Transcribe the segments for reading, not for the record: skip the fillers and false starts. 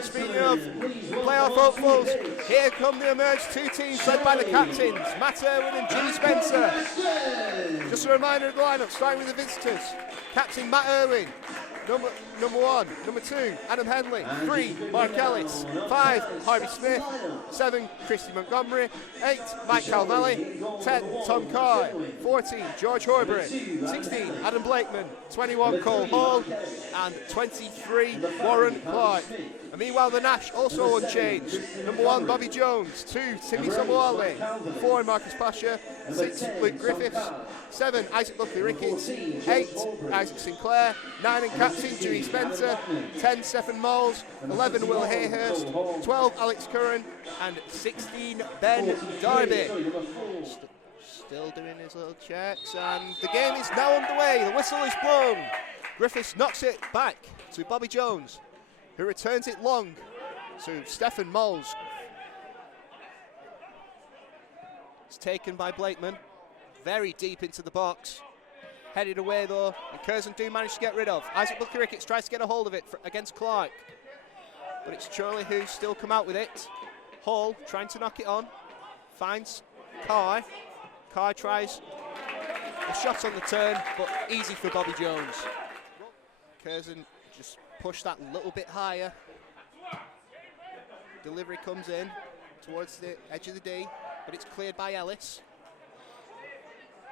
And speaking of playoff hopefuls, here come the emerged two teams led by the captains, Matt Irwin and Jimmy Spencer. Just a reminder of the lineup, starting with the visitors. Captain Matt Irwin, number 1. Number 2, Adam Henley. 3, Mark Ellis. 5, Harvey Smith. 7, Christy Montgomery. 8, Mike Calvelli. 10, Tom Carr. 14, George Horbury. 16, Adam Blakeman. 21, Cole Hall. And 23, Warren Clark. And meanwhile, the Nash also unchanged. Number 1, Bobby Jones. 2, Timmy Sobowale. 4, Marcus Pasha. 6, Luke Griffiths. 7, Isaac Buckley-Ricketts. 8, Isaac Sinclair. 9, and captain Dewey Spencer. 10, Stephen Moles. 11, Will Hayhurst. 12, Alex Curran. And 16, Ben Darby. Still doing his little checks, and the game is now underway. The whistle is blown. Griffiths knocks it back to Bobby Jones, who returns it long to Stephen Moles. It's taken by Blakeman, very deep into the box. Headed away though, and Curzon do manage to get rid of. Isaac Buckley-Ricketts tries to get a hold of it against Clark, but it's Chorley who still come out with it. Hall trying to knock it on, finds Carr. Carr tries a shot on the turn, but easy for Bobby Jones. Curzon just pushed that a little bit higher. Delivery comes in towards the edge of the D, but it's cleared by Ellis.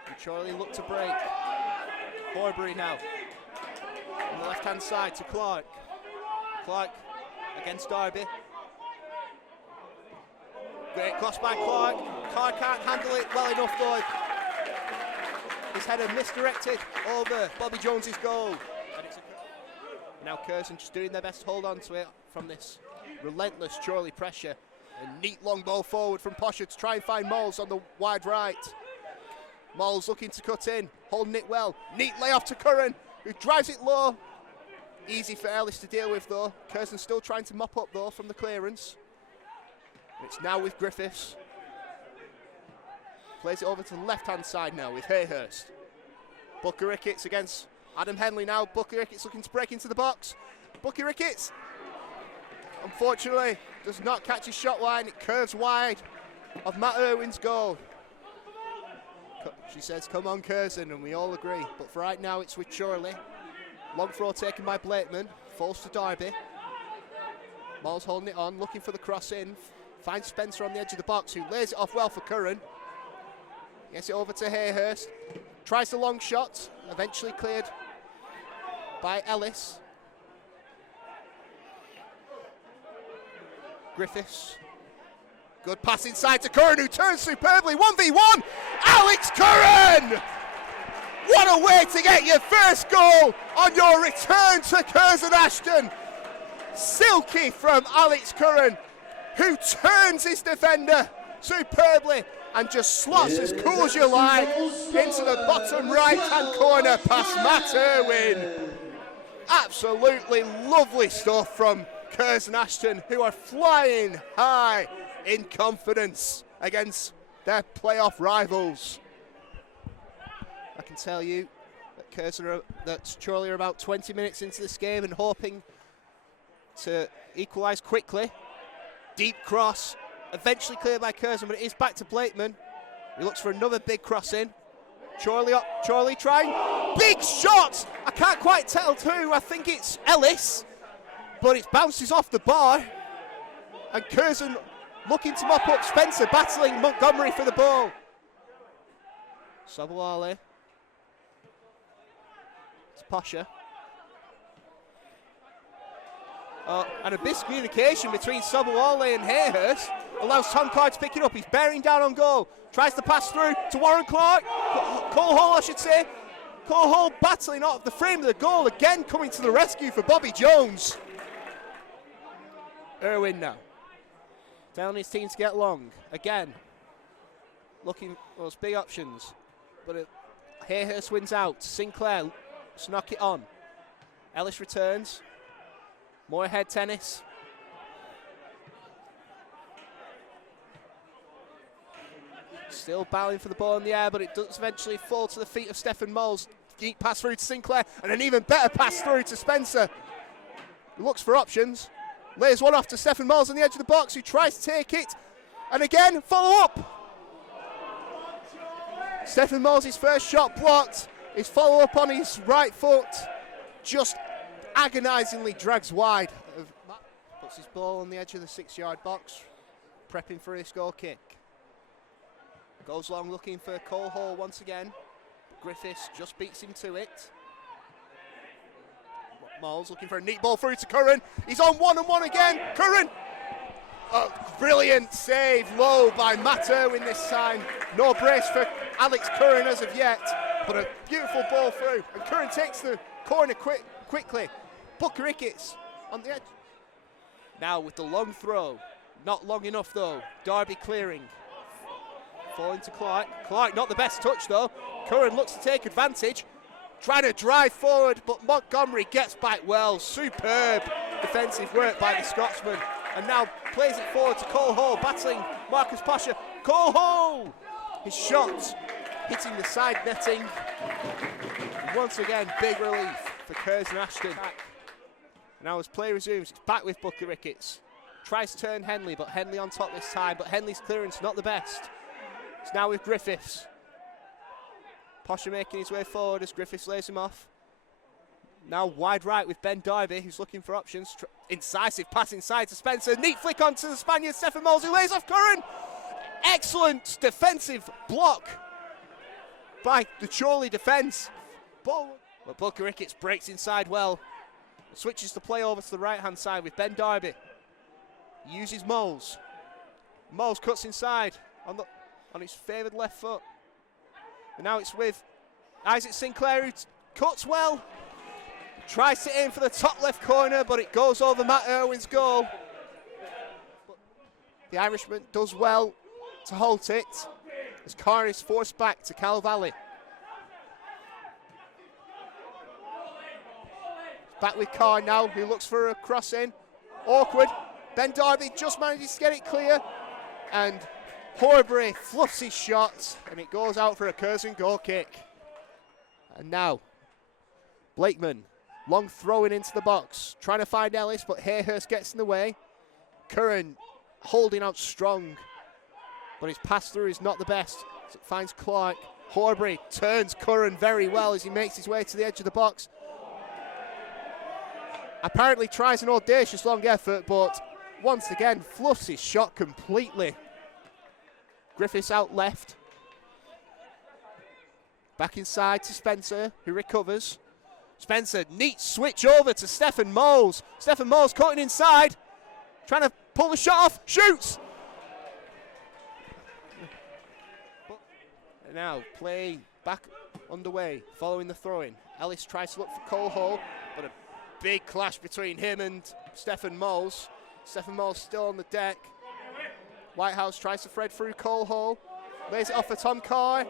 And Chorley look to break. Horbury now on the left-hand side to Clark. Clark against Darby. Great cross by Clark. Clark can't handle it well enough though. His header misdirected over Bobby Jones's goal. And it's now Curzon just doing their best to hold on to it from this relentless Chorley pressure. A neat long ball forward from Posher to try and find Moles on the wide right. Moles looking to cut in, holding it well. Neat layoff to Curran, who drives it low. Easy for Ellis to deal with though. Curzon still trying to mop up though from the clearance. It's now with Griffiths. Plays it over to the left-hand side now with Hayhurst. Buckley-Ricketts against Adam Henley now. Buckley-Ricketts looking to break into the box. Buckley-Ricketts, unfortunately, does not catch his shot line. It curves wide of Matt Irwin's goal. She says, come on, Curzon, and we all agree. But for right now, it's with Chorley. Long throw taken by Blakeman. Falls to Darby. Moles holding it on, looking for the cross in. Finds Spencer on the edge of the box, who lays it off well for Curran. Gets it over to Hayhurst. Tries the long shot, eventually cleared by Ellis. Griffiths. Good pass inside to Curran, who turns superbly. 1v1, Alex Curran! What a way to get your first goal on your return to Curzon Ashton. Silky from Alex Curran, who turns his defender superbly and just slots as cool as you like into the bottom right-hand corner past Matt Irwin. Absolutely lovely stuff from Curzon Ashton, who are flying high in confidence against their playoff rivals. I can tell you that Chorley are about 20 minutes into this game and hoping to equalise quickly. Deep cross, eventually cleared by Curzon, but it is back to Blakeman. He looks for another big cross in. Chorley trying, big shot! I can't quite tell who, I think it's Ellis, but it bounces off the bar. And Curzon looking to mop up Spencer, battling Montgomery for the ball. Sobowale. It's Pasha. And a miscommunication between Sobowale and Hayhurst allows Tom Clark to pick it up. He's bearing down on goal. Tries to pass through to Warren Clark. Cole Hall, I should say. Cole Hall battling off the frame of the goal. Again coming to the rescue for Bobby Jones. Irwin now. Telling his team to get long. Again. Looking for those big options. But Hayhurst wins out. Sinclair, let's knock it on. Ellis returns. More head tennis. Still battling for the ball in the air, but it does eventually fall to the feet of Stephen Moles. Deep pass through to Sinclair, and an even better pass through to Spencer. He looks for options. Lays one off to Stephen Moles on the edge of the box, who tries to take it. And again, follow up. Stephen Moles' first shot blocked. His follow up on his right foot just agonisingly drags wide. Puts his ball on the edge of the 6-yard box, prepping for his goal kick. Goes long looking for Cole Hall once again. Griffiths just beats him to it. Moles looking for a neat ball through to Curran. He's on 1-on-1 again. Curran! Oh, brilliant save low by Matt Irwin this time. No brace for Alex Curran as of yet, but a beautiful ball through. And Curran takes the corner quickly. Booker Ricketts on the edge. Now with the long throw. Not long enough though. Darby clearing. Falling to Clark. Clark not the best touch though. Curran looks to take advantage. Trying to drive forward, but Montgomery gets back well. Superb defensive work by the Scotsman. And now plays it forward to Cole Hall, battling Marcus Pasha. Cole Hall! His shot hitting the side netting. Once again, big relief for Curzon Ashton. Now as play resumes, it's back with Booker Ricketts. Tries to turn Henley, but Henley on top this time. But Henley's clearance not the best. It's now with Griffiths. Pasha making his way forward as Griffiths lays him off. Now wide right with Ben Darby, who's looking for options. Incisive pass inside to Spencer. Neat flick onto the Spaniard, Stephen Moles, who lays off Curran. Excellent defensive block by the Chorley defence. But Booker Ricketts breaks inside well. Switches the play over to the right-hand side with Ben Darby. He uses Moles. Moles cuts inside on his favoured left foot. And now it's with Isaac Sinclair, who cuts well. Tries to aim for the top left corner, but it goes over Matt Irwin's goal. But the Irishman does well to halt it as Carr is forced back to Cal Valley. Back with Carr now, who looks for a cross in. Awkward. Ben Darby just manages to get it clear. And Horbury fluffs his shot, and it goes out for a Curzon goal kick. And now, Blakeman, long throwing into the box, trying to find Ellis, but Hayhurst gets in the way. Curran holding out strong, but his pass through is not the best. So it finds Clark. Horbury turns Curran very well as he makes his way to the edge of the box. Apparently tries an audacious long effort, but once again fluffs his shot completely. Griffiths out left. Back inside to Spencer, who recovers. Spencer, neat switch over to Stephen Moles. Stephen Moles cutting inside. Trying to pull the shot off. Shoots! And now play back underway following the throw-in. Ellis tries to look for Cole Hall, but a big clash between him and Stephen Moles. Stephen Moles still on the deck. Whitehouse tries to thread through Cole Hall. Lays it off for Tom Carr.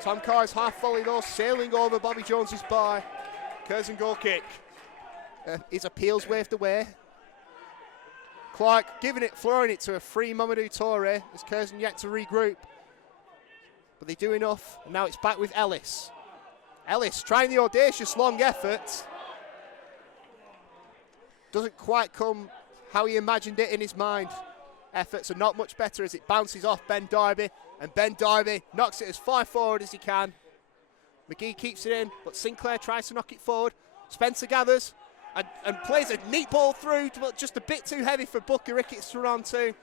Tom Carr's half volley though, sailing over Bobby Jones's bar. Curzon goal kick. His appeals waved away. Clark giving it, throwing it to a free Mamadou Toure as Curzon yet to regroup. But they do enough, and now it's back with Ellis. Ellis trying the audacious long effort. Doesn't quite come how he imagined it in his mind. Efforts are not much better as it bounces off Ben Darby, and Ben Darby knocks it as far forward as he can. McGee keeps it in, but Sinclair tries to knock it forward. Spencer gathers and plays a neat ball through, but just a bit too heavy for Booker Ricketts to run to.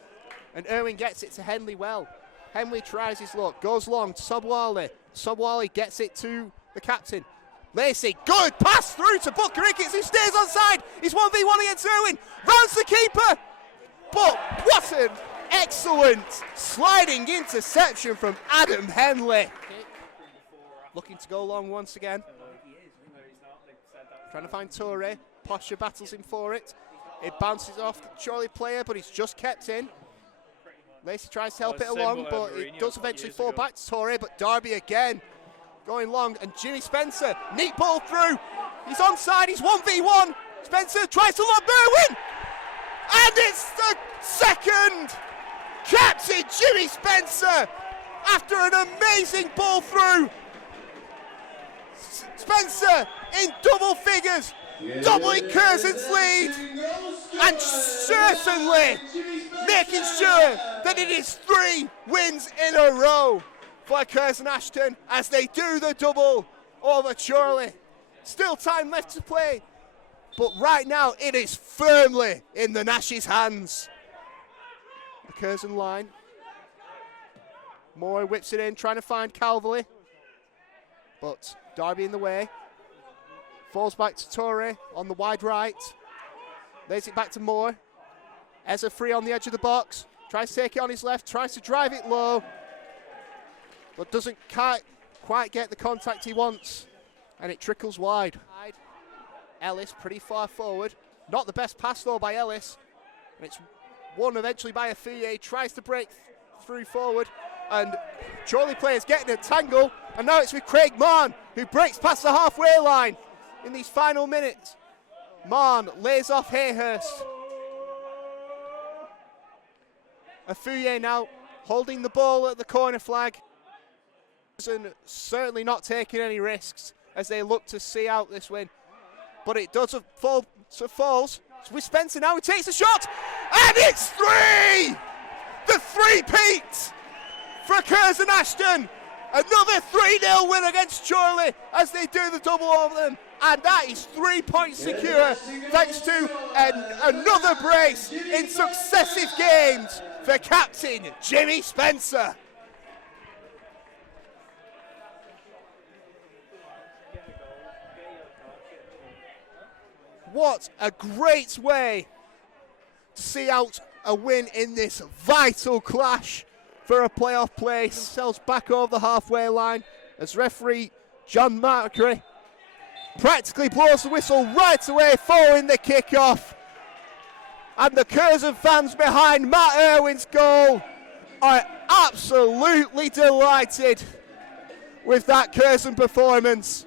And Irwin gets it to Henley well. Henley tries his luck, goes long to Sobwali. Sobwali gets it to the captain. Lacey, good pass through to Booker Ricketts, who stays onside. He's 1v1 against Irwin, rounds the keeper. But what an excellent sliding interception from Adam Henley. Looking to go long once again. Trying to find Toure. Posher battles him for it. It bounces off the Chorley player, but he's just kept in. Lacey tries to help it along, but it does eventually fall back to Toure. But Darby again going long, and Jimmy Spencer, neat ball through. He's onside, he's 1v1. Spencer tries to lob Irwin. And it's the second captain, Jimmy Spencer, after an amazing ball through. Spencer in double figures. figures, doubling Curzon's lead, and certainly making sure that it is 3 wins in a row for Curzon Ashton as they do the double over Chorley. Still time left to play, but right now it is firmly in the Nash's hands. The Curzon line. Moore whips it in, trying to find Calverley, but Darby in the way. Falls back to Torre on the wide right. Lays it back to Moore. Ezra free on the edge of the box. Tries to take it on his left, tries to drive it low, but doesn't quite get the contact he wants, and it trickles wide. Ellis pretty far forward. Not the best pass though by Ellis. And it's won eventually by Afuye. Tries to break through forward, and Chorley players getting a tangle, and now it's with Craig Marn, who breaks past the halfway line in these final minutes. Marn lays off Hayhurst. Afuye now holding the ball at the corner flag. Certainly not taking any risks as they look to see out this win. But it doesn't fall, so falls. It's with Spencer now, who takes a shot, and it's 3! The 3-peat for Curzon Ashton. Another 3-0 win against Chorley as they do the double over them. And that is 3 points secure thanks to another brace in successive games for captain Jimmy Spencer. What a great way to see out a win in this vital clash for a playoff place. Themselves back over the halfway line as referee John Markery practically blows the whistle right away following the kickoff. And the Curzon fans behind Matt Irwin's goal are absolutely delighted with that Curzon performance.